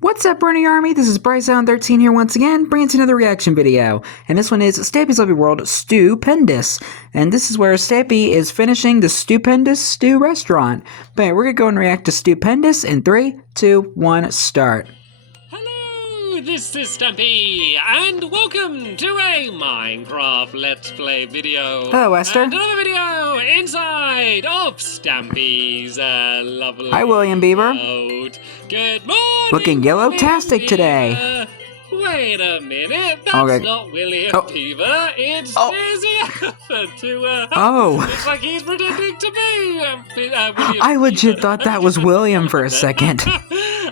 What's up, Bernie Army? This is BryceAllen13 here once again, bringing you another reaction video. And this one is Stampy's Lovely World Stewpendus. And this is where Stampy is finishing the Stewpendus Stew restaurant. But we're going to go and react to Stewpendus in 3, 2, 1, start. Hello, this is Stampy, and welcome to a Minecraft Let's Play video. Hello, Esther. And another video inside of Stampy's lovely Hi, William Beaver. world. Good morning. Looking yellow-tastic today. Wait a minute, that's not William Beaver, it's Fizzy Elephant, looks like he's pretending to be William I legit Beaver. thought that was William for a second.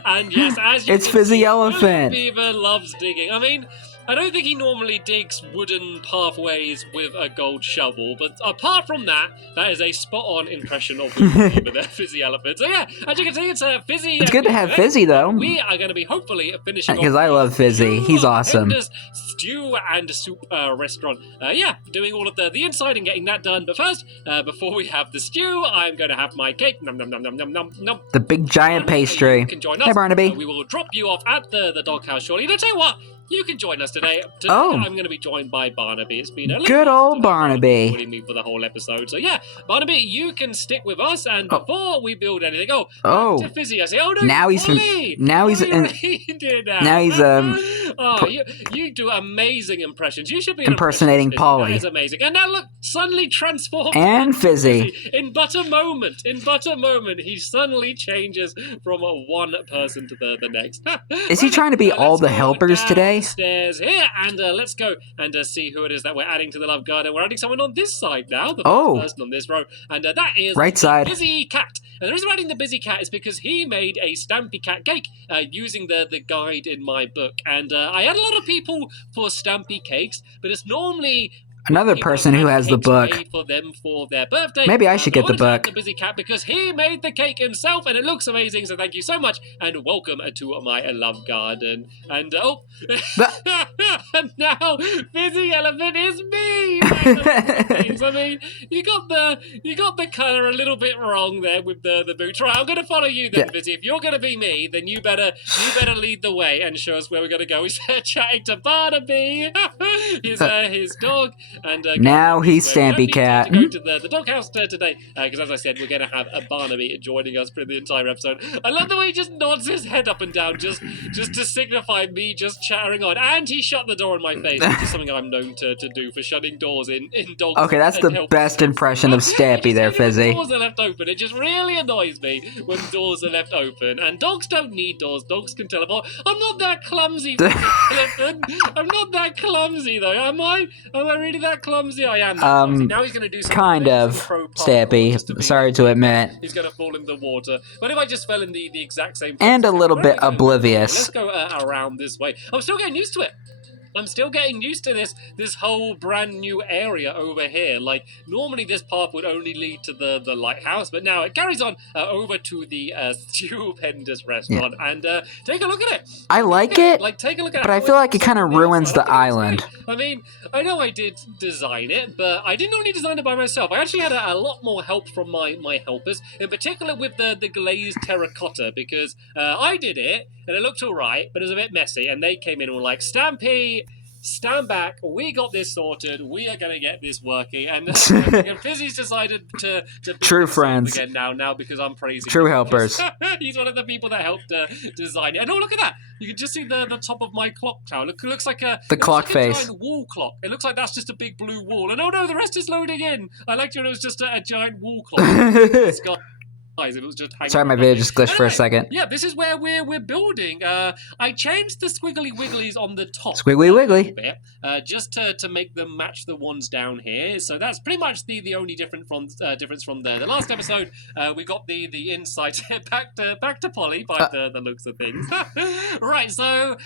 And yes, as you It's can Fizzy see, Elephant. William Beaver loves digging. I mean, I don't think he normally digs wooden pathways with a gold shovel, but apart from that, that is a spot-on impression of William Beaver there, Fizzy Elephant. So yeah, as you can see, it's a Fizzy. It's good to have Fizzy, though. We are going to be hopefully finishing Because I love Fizzy. He's awesome. Stew and soup restaurant. Yeah, doing all of the inside and getting that done. But first, before we have the stew, I'm going to have my cake. Nom nom nom nom nom nom nom. The big giant pastry. You can join us. Hey, Barnaby. We will drop you off at the doghouse shortly. And I'll tell you what. You can join us today. I'm going to be joined by Barnaby. It's been a good old Barnaby joining me for the whole episode. So yeah, Barnaby, you can stick with us. And before we build anything, to Fizzy, I say, oh no, now he's you do amazing impressions. You should be impersonating Polly. That is amazing. And now look, suddenly transformed and Fizzy. In but a moment, he suddenly changes from one person to the next. Is he trying to be all the helpers today? Stairs here, and let's go and see who it is that we're adding to the love garden. We're adding someone on this side now, the first person on this row, and that is right side. Busy Cat. And the reason we're adding the Busy Cat is because he made a Stampy Cat cake using the guide in my book, and I had a lot of people for Stampy cakes, but it's normally another person who has the book. For them for their birthday. Maybe I should get the book. The Busy Cat because he made the cake himself and it looks amazing. So thank you so much and welcome to my love garden. And and now Fizzy Elephant is me. I mean, you got the color a little bit wrong there with the boots. Right, I'm gonna follow you then, Fizzy. If you're gonna be me, then you better lead the way and show us where we're gonna go. He's chatting to Barnaby, his dog. And now he's Stampy Cat. To go to the doghouse today, because as I said, we're going to have a Barnaby joining us for the entire episode. I love the way he just nods his head up and down, just to signify me just chattering on. And he shut the door in my face, which is something I'm known to do for shutting doors in dogs. Okay, that's the best impression of Stampy there, Fizzy. Doors are left open. It just really annoys me when doors are left open. And dogs don't need doors. Dogs can teleport. I'm not that clumsy. I'm not that clumsy though, am I? Am I really that clumsy? I am. Now he's going to do something kind of, Stampy. Sorry to admit. He's going to fall in the water. But if I just fell in the exact same place, and a little bit oblivious. Let's go around this way. I'm still getting used to it. I'm still getting used to this whole brand new area over here. Like, normally this path would only lead to the lighthouse, but now it carries on over to the Stewpendus restaurant. And take a look at it. I like it, like, take a look at but I feel like it kind of ruins the island. I mean, I know I did design it, but I didn't only design it by myself. I actually had a lot more help from my helpers, in particular with the glazed terracotta, because I did it, and it looked all right, but it was a bit messy, and they came in and were like, Stampy, stand back, we got this sorted, we are going to get this working, and Fizzy's decided to be true friends again now because I'm praising true him. helpers. He's one of the people that helped design it. And oh, look at that! You can just see the top of my clock tower. It looks like a clock face. A giant wall clock. It looks like that's just a big blue wall. And oh no, the rest is loading in. I liked it when it was just a giant wall clock. It was just sorry, my video just glitched for a second. Yeah, this is where we're building. I changed the squiggly wigglies on the top. Squiggly wiggly. Bit, just to make them match the ones down here. So that's pretty much the only difference from the last episode. We got the inside back to Polly by the looks of things. Right, so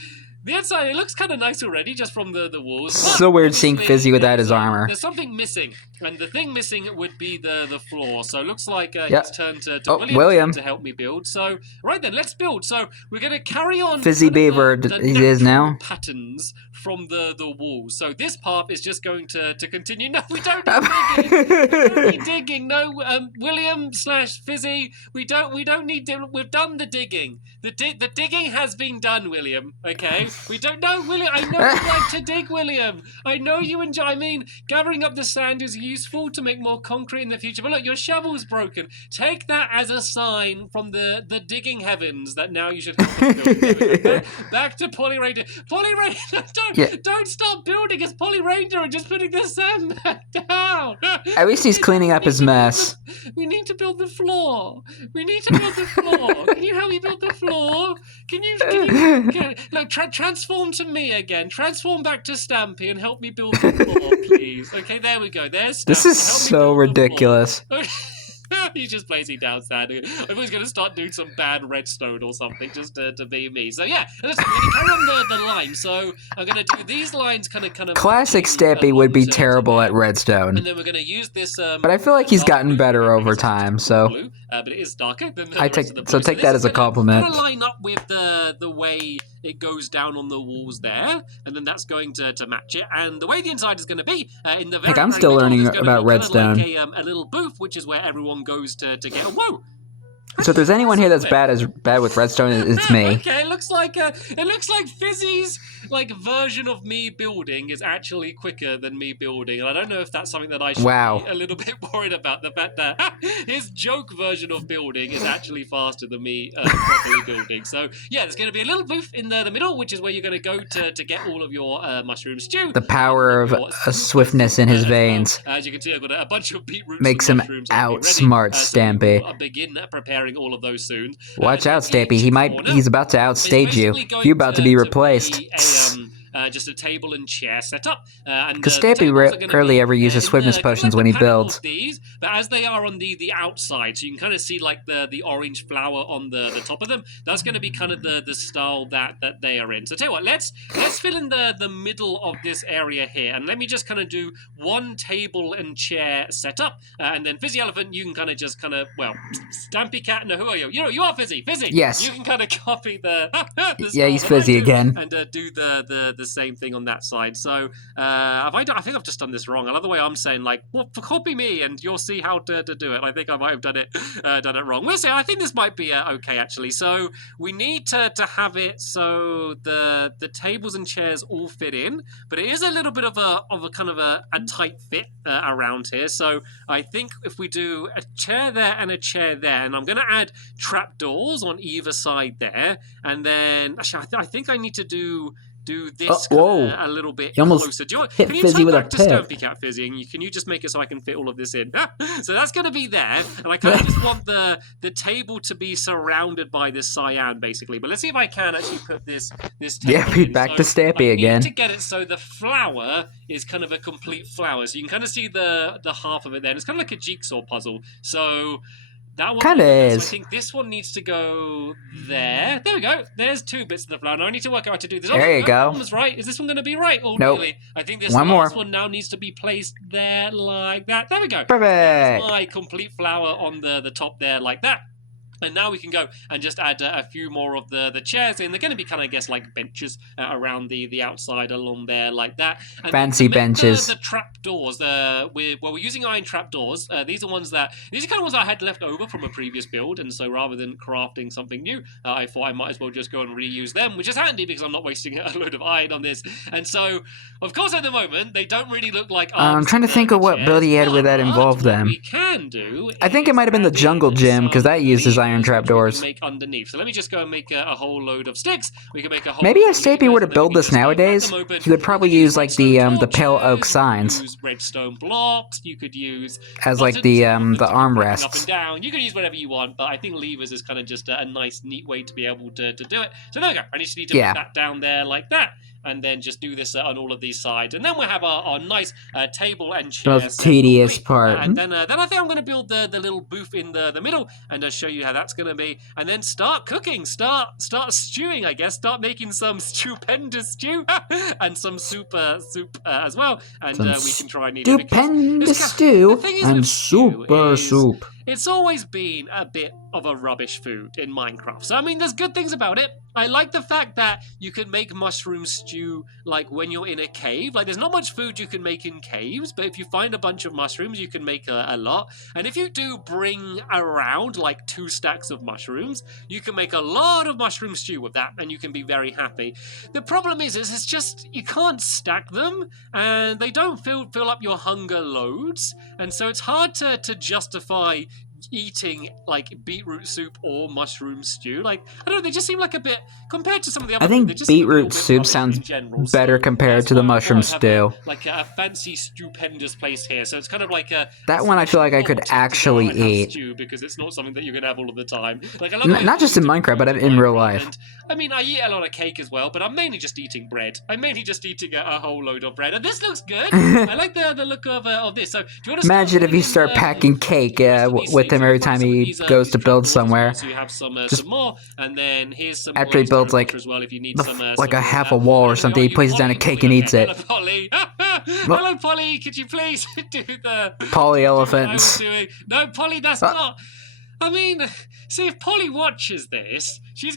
The inside, it looks kind of nice already, just from the walls. So weird seeing Fizzy without his armor. There's something missing, and the thing missing would be the floor. So it looks like Yep. it's turned to William to help me build. So, right then, let's build. So we're going to carry on Fizzy Beaver, he is now. Patterns from the walls. So this path is just going to continue. No, we don't need digging. We don't need digging. No, William/Fizzy, we don't need to. We've done the digging. The digging has been done, William. Okay, we don't know, William. I know you like to dig, William. I know you enjoy. I mean, gathering up the sand is useful to make more concrete in the future. But look, your shovel's broken. Take that as a sign from the digging heavens that now you should help us build. Back to Polly Ranger. Polly Ranger, don't stop building. It's Polly Ranger and just putting the sand back down. At least he's cleaning up his mess. We need to build the floor. We need to build the floor. Can you help me build the floor? Can you look, transform to me again. Transform back to Stampy and help me build the floor, please. Okay, there we go. There's Stampy. This is so ridiculous. He's just placing down sand. I thought he was going to start doing some bad redstone or something just to be me. So yeah, listen, we're going to carry on the line. So I'm going to do these lines kind of. Classic Stampy would be terrible at redstone. And then we're going to use this. But I feel like he's gotten better over time. So blue, but it is darker than the I rest take of the blue. so take that as a compliment. Going to line up with the way it goes down on the walls there, and then that's going to match it. And the way the inside is going to be in the very I'm still learning middle, about redstone. Like a little booth, which is where everyone goes to get. Whoa! So if there's anyone here that's bad with redstone, it's me. Okay, it looks like Fizzy's version of me building is actually quicker than me building, and I don't know if that's something that I should be a little bit worried about. The fact that his joke version of building is actually faster than me properly building. So yeah, there's going to be a little booth in the middle, which is where you're going to go to get all of your mushroom stew. The power of swiftness in his veins. As you can see, I've got a bunch of beetroots. Makes him outsmart Stampy. So begin preparing all of those soon. Watch out, Stampy. He's about to outstage you. You're about to be replaced. Just a table and chair set up. Because Stampy rarely ever uses swiftness potions when he builds. These, but as they are on the outside, so you can kind of see the orange flower on the top of them. That's going to be kind of the style that they are in. So tell you what, let's fill in the middle of this area here, and let me just kind of do one table and chair set up, and then Fizzy Elephant, you can Stampy Cat. No, who are you? You are Fizzy. Fizzy. Yes. You can kind of copy the yeah, he's Fizzy again. And do the same thing on that side. So I think I've just done this wrong. Another way I'm saying copy me and you'll see how to do it. I think I might have done it wrong. We'll see. I think this might be okay actually. So we need to have it so the tables and chairs all fit in, but it is a little bit of a kind of a tight fit around here. So I think if we do a chair there and a chair there, and I'm going to add trapdoors on either side there, and then actually I think I need to do this a little bit closer. Can you turn back to Stampy Cat, Fizzy, and can you just make it so I can fit all of this in? So that's going to be there, and I kind of just want the table to be surrounded by this cyan, basically. But let's see if I can actually put this table in. Back to Stampy again. I need to get it so the flower is kind of a complete flower. So you can kind of see the half of it there. And it's kind of like a jigsaw puzzle. So that one kind of is. So I think this one needs to go there. There we go. There's two bits of the flower. Now I need to work out how to do this. There you go. One was right. Is this one going to be right? Oh, nope. Really? I think this one one now needs to be placed there like that. There we go. Perfect. There's my complete flower on the top there like that. And now we can go and just add a few more of the chairs in. They're going to be kind of, I guess, like benches around the outside along there like that. And fancy benches. The trapdoors. We're using iron trapdoors. These are kind of ones I had left over from a previous build. And so rather than crafting something new, I thought I might as well just go and reuse them, which is handy because I'm not wasting a load of iron on this. And so, of course, at the moment, they don't really look like I'm trying to think of what build he had where that involved them. We can do. I think it might have been the jungle gym because that uses iron trapdoors. Make underneath. So let me just go and make a whole load of sticks. We can make a whole. Maybe if Stampy were to build this nowadays, he would probably use like the pale oak signs. Use redstone blocks. You could use as like the armrests. Up and down. You can use whatever you want, but I think levers is kind of just a nice, neat way to be able to do it. So there we go. I just need to put that down there like that. and then just do this on all of these sides. And then we'll have our nice table and The chairs. most tedious part. And then I think I'm going to build the little booth in the middle and show you how that's going to be. And then start cooking, start stewing, I guess. Start making some stupendous stew and some soup as well. And we can try and eat it. Stupendous stew and super soup. It's always been a bit of a rubbish food in Minecraft. So, I mean, there's good things about it. I like the fact that you can make mushroom stew, like, when you're in a cave. Like, there's not much food you can make in caves, but if you find a bunch of mushrooms, you can make a lot. And if you do bring around, like, 2 stacks of mushrooms, you can make a lot of mushroom stew with that, and you can be very happy. The problem is it's just, you can't stack them, and they don't fill up your hunger loads, and so it's hard to justify eating like beetroot soup or mushroom stew. Like, I don't know, they just seem like a bit, compared to some of the other I think food, beetroot soup sounds better compared to the mushroom stew. Like a fancy stupendous place here, so it's kind of like a that one I feel like I could actually eat stew, because it's not something that you can have all of the time. Like, not just in Minecraft, but in real life. And, I mean, I eat a lot of cake as well, but I'm mainly just eating bread. I'm mainly just eating a whole load of bread, and this looks good. I like the look of this. So, do you want to imagine if you start packing cake with him every time he goes to build somewhere. So you have some more, and then here's some after he builds like well, if you need like a half a wall or something, he places down a cake and eats it. Hello, Polly. Hello, Polly. Could you please do the Polly elephants? No, Polly, that's not. I mean, see, if Polly watches this, she's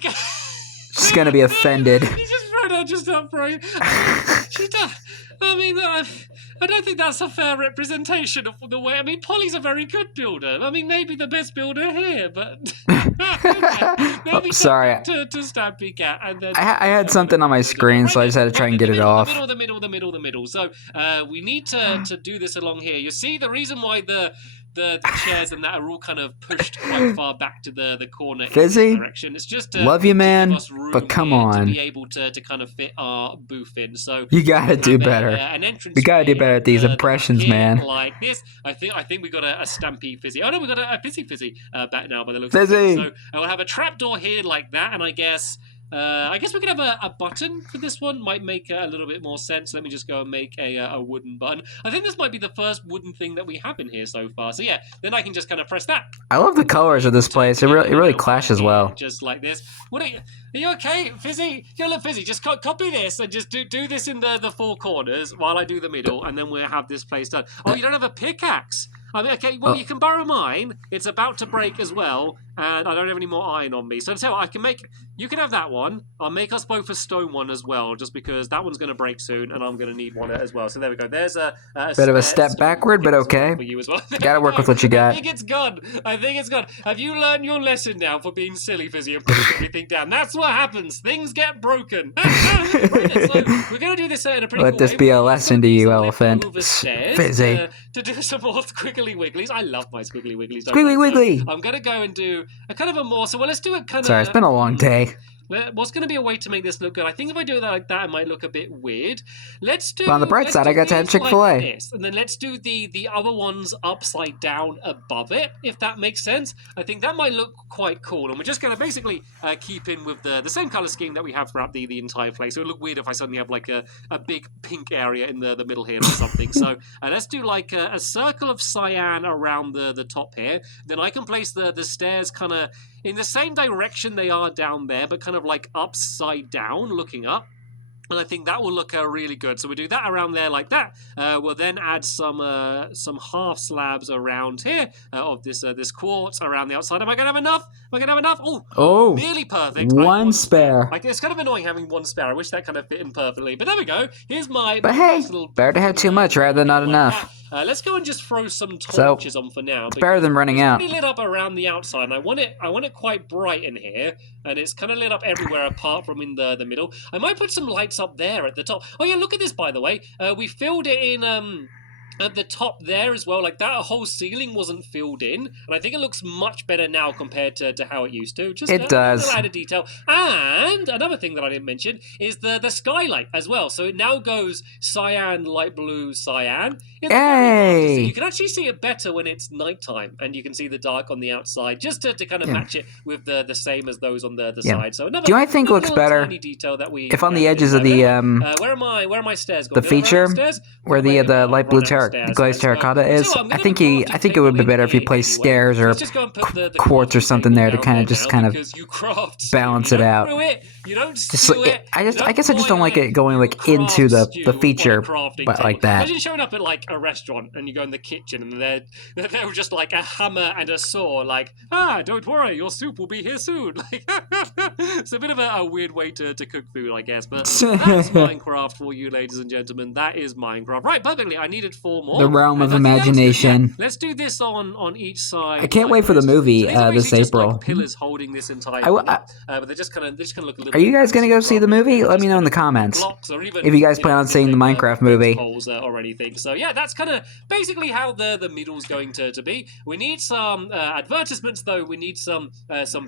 gonna be offended. He just thrown her just up for it. She does. I mean, I don't think that's a fair representation of the way. I mean, Polly's a very good builder. I mean, maybe the best builder here, but maybe sorry. To Stampy Cat, and then I had something on my screen, so I just had to try and get it off. The middle. So we need to do this along here. You see, the reason why the chairs and that are all kind of pushed quite far back to the corner Fizzy, direction. It's just love you, man, but come on. To be able to kind of fit our booth in. So you gotta do better. We gotta do better at these impressions, man. Like this. I think we got a Stampy Fizzy. Oh no, we got a Fizzy back now by the looks Fizzy. of it. So we'll have a trapdoor here like that, and I guess we could have a button for this one. Might make a little bit more sense. Let me just go and make a wooden button. I think this might be the first wooden thing that we have in here so far. So yeah, then I can just kind of press that. I love the colors of this place. It really clashes well. Just like this. Are you okay, Fizzy? You look, Fizzy, just copy this and just do this in the 4 corners while I do the middle, and then we'll have this place done. Oh, you don't have a pickaxe? I mean, okay, well, you can borrow mine. It's about to break as well, and I don't have any more iron on me. So tell you what, you can have that one. I'll make us both a stone one as well, just because that one's going to break soon, and I'm going to need one as well. So there we go. There's a bit of a step backward, but okay. For you as well. Gotta work with what you got. I think it's gone. Have you learned your lesson now for being silly, Fizzy, and putting everything down? That's what happens. Things get broken. Right, so we're going to do this in a pretty Let cool this way. be a lesson to you, elephant. Fizzy. To do some more squiggly wigglies. I love my squiggly wigglies. Squiggly wiggly. So I'm going to go and do a kind of a more... So let's do a kind of... Sorry, it's been a long day. What's going to be a way to make this look good? I think if I do it like that, it might look a bit weird. Let's do... But on the bright side, I got to have Chick-fil-A. Like and then let's do the other ones upside down above it, if that makes sense. I think that might look quite cool. And we're just going to basically keep in with the same color scheme that we have throughout the entire place. So it would look weird if I suddenly have like a big pink area in the middle here or something. So let's do like a circle of cyan around the top here. Then I can place the stairs kind of in the same direction they are down there, but kind of like upside down, looking up. And I think that will look really good. So we do that around there like that. We'll then add some half slabs around here of this quartz around the outside. Am I going to have enough? Oh, nearly perfect. One spare. Like, it's kind of annoying having one spare. I wish that kind of fit in perfectly. But there we go. Here's my... But hey, better to have too much rather than not enough. Let's go and just throw some torches on for now. It's better than running out. It's lit up around the outside, and I want it quite bright in here, and it's kind of lit up everywhere apart from in the middle. I might put some lights up there at the top. Oh yeah, look at this, by the way. We filled it in at the top there as well, like that whole ceiling wasn't filled in, and I think it looks much better now compared to how it used to. Just it does. A little added detail. And another thing that I didn't mention is the skylight as well. So it now goes cyan, light blue, cyan. Hey! You can actually see it better when it's nighttime, and you can see the dark on the outside, just to kind of match it with the same as those on the side. So another. Do I think looks better detail that we if on the edges of the where are my stairs? The feature where the light blue glazed terracotta is? I think it would be better if you placed stairs or quartz or something there to kind of balance it out. I guess I just don't like it going like into the feature, but like that. Imagine showing up at like a restaurant and you go in the kitchen and they're just like a hammer and a saw, like, don't worry, your soup will be here soon. Like, it's a bit of a weird way to cook food, I guess, but that's Minecraft for you, ladies and gentlemen. That is Minecraft. Right, perfectly. I needed 4 more. The realm of imagination. Yeah, let's do this on each side. I can't wait for the movie this April. Like pillars holding this entire but they just kind of look a little. Are you guys gonna go see the movie? Let me know in the comments if you guys plan on seeing the Minecraft movie or anything. So yeah, that's kind of basically how the middle's going to be. We need some advertisements though. We need some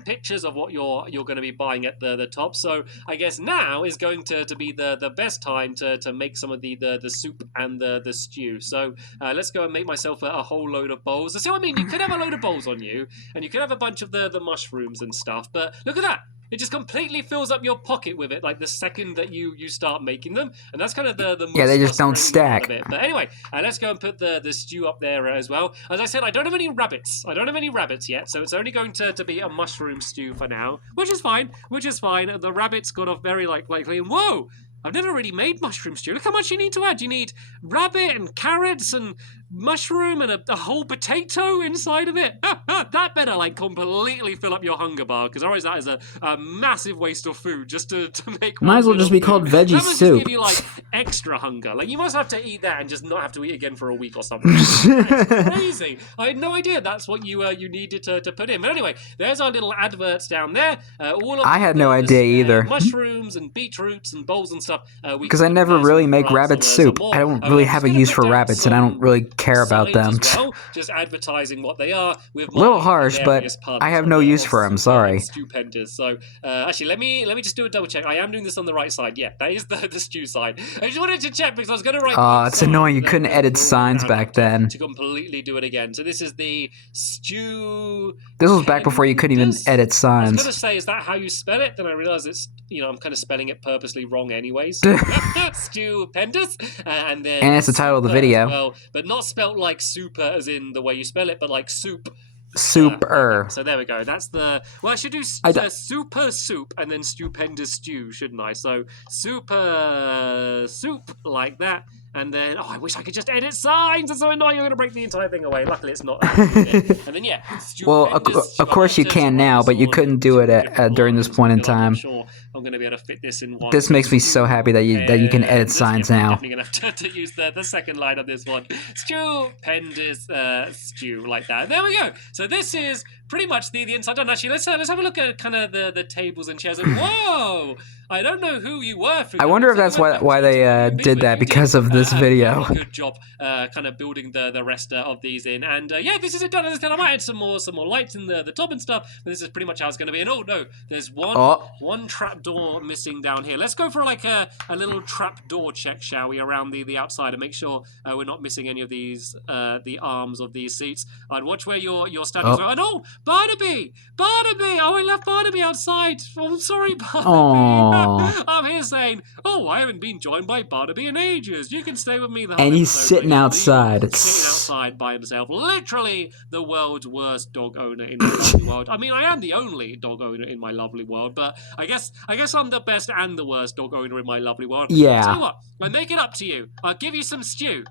pictures of what you're going to be buying at the top. So I guess now is going to be the best time to make some of the soup and the stew. So let's go and make myself a whole load of bowls. So I mean, you could have a load of bowls on you, and you could have a bunch of the mushrooms and stuff. But look at that. It just completely fills up your pocket with it, like the second that you start making them, and that's kind of the yeah, they just don't stack. But anyway, let's go and put the stew up there as well. As I said, I don't have any rabbits. I don't have any rabbits yet, so it's only going to be a mushroom stew for now, which is fine. The rabbits got off very likely, and whoa! I've never really made mushroom stew. Look how much you need to add. You need rabbit and carrots and mushroom and a whole potato inside of it. That better like completely fill up your hunger bar, because otherwise that is a massive waste of food just to make. Might as well just be called veggie soup. That must give you like extra hunger. Like you must have to eat that and just not have to eat again for a week or something. That's crazy. I had no idea that's what you needed to put in. But anyway, there's our little adverts down there. I had no idea either. Mushrooms and beetroots and bowls and stuff. Because I never really make rabbit soup. I don't really have a use for rabbits, and I don't really care about them. Well, just advertising what they are with a little harsh, but I have no use for them. Sorry. Stewpendus. So actually, let me just do a double check. I am doing this on the right side. Yeah, that is the stew side. I just wanted to check because I was going to write. It's annoying. You couldn't edit signs back then. To completely do it again. So this is the stew. This was back before you couldn't even edit signs. I was going to say, is that how you spell it? Then I realized it's I'm kind of spelling it purposely wrong anyways. Stewpendus, and it's the title of the video. Well, but not spelt like super as in the way you spell it, but like soup. Super. So there we go. That's the. Well, I should do super soup and then stupendous stew, shouldn't I? So super soup like that. And then, I wish I could just edit signs. It's so annoying. You're going to break the entire thing away. Luckily, it's not. And then, yeah. Well, of course you can now, but you couldn't do it during this point in time. I'm sure I'm going to be able to fit this in one. This makes me so happy that you can edit signs now. I'm definitely going to have to use the second line of this one. Stewpendus stew, like that. There we go. So this is pretty much the inside done. Actually, let's have a look at kind of the tables and chairs. And whoa! I don't know who you were. I wonder if that's why they did that, because of this video. Good job, kind of building the rest of these in, and yeah, this is it done. As I said, I might add some more lights in the top and stuff, but this is pretty much how it's going to be. And oh no, there's one trapdoor missing down here. Let's go for like a little trapdoor check, shall we, around the outside, and make sure we're not missing any of these the arms of these seats. I'd watch where you're standing. Oh. And oh, Barnaby! Oh, I left Barnaby outside. Oh, I'm sorry, Barnaby. I'm here saying, I haven't been joined by Barnaby in ages. You can stay with me. And he's sitting outside. Sitting outside by himself. Literally the world's worst dog owner in my lovely world. I mean, I am the only dog owner in my lovely world, but I guess I'm the best and the worst dog owner in my lovely world. Yeah. Tell you what, I make it up to you. I'll give you some stew.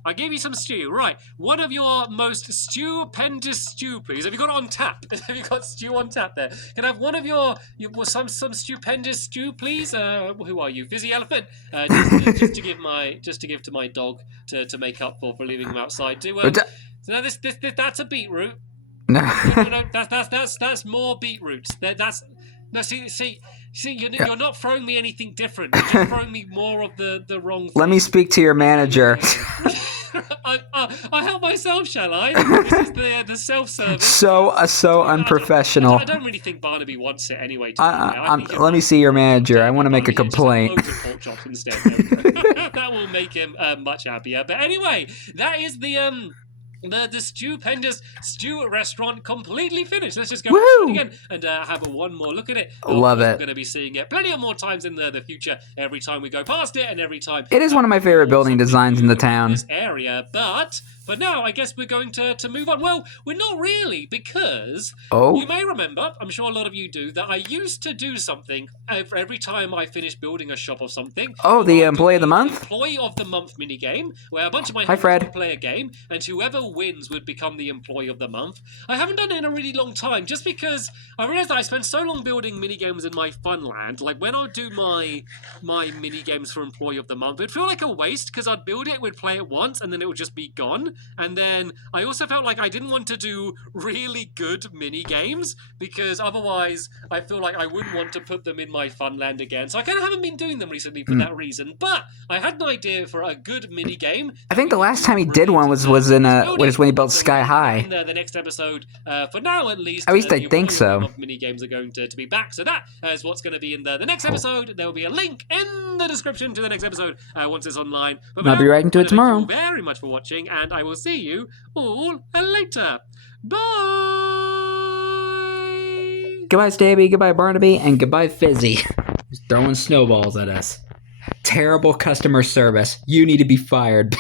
Right. One of your most stupendous stew, please. Have you got it on tap? Have you got stew on tap there? Can I have one of your some stupendous stew, please? Who are you, BryceAllen13? Just to give to my dog to make up for leaving him outside. No, that's a beetroot. No, that's more beetroots. You're not throwing me anything different. You're just throwing me more of the wrong thing. Let me speak to your manager. I help myself, shall I? This is the self-service. So unprofessional. I don't really think Barnaby wants it anyway. I think let me see your manager. I want to make a complaint. Loads of pork chops instead. That will make him much happier. But anyway, that is the Stewpendus stew restaurant completely finished. Let's just go again and have one more look at it. Love it. We're going to be seeing it plenty of more times in the future. Every time we go past it, and every time it is one of my favorite building designs in the town. This area, but now I guess we're going to move on. Well, we're not really, because you may remember, I'm sure a lot of you do, that I used to do something every time I finished building a shop or something. Oh, the Employee of the Month? Employee of the Month minigame, where a bunch of my Fred would play a game, and whoever wins would become the Employee of the Month. I haven't done it in a really long time, just because I realized that I spent so long building minigames in my Funland. Like, when I do my minigames for Employee of the Month, it'd feel like a waste, because I'd build it, we'd play it once, and then it would just be gone. And then I also felt like I didn't want to do really good mini-games, because otherwise I feel like I wouldn't want to put them in my Funland again. So I kind of haven't been doing them recently for that reason. But I had an idea for a good mini-game. I think the last time he did one was when he built Sky High. In the next episode, for now at least. At least I think so. Mini-games are going to be back. So that is what's going to be in the next episode. There will be a link in the description to the next episode once it's online. But I'll be right into it tomorrow. Thank you very much for watching, and I will see you all later. Bye! Goodbye, Stampy, goodbye, Barnaby, and goodbye, Fizzy. He's throwing snowballs at us. Terrible customer service. You need to be fired.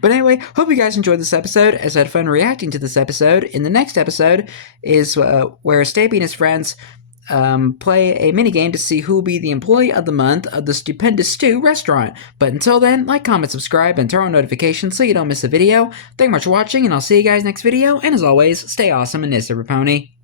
But anyway, hope you guys enjoyed this episode, as I had fun reacting to this episode. In the next episode is where Stampy and his friends play a minigame to see who will be the Employee of the Month of the Stewpendus Stew restaurant. But until then, like, comment, subscribe, and turn on notifications so you don't miss a video. Thank you much for watching, and I'll see you guys next video. And as always, stay awesome and Nissa Raponi.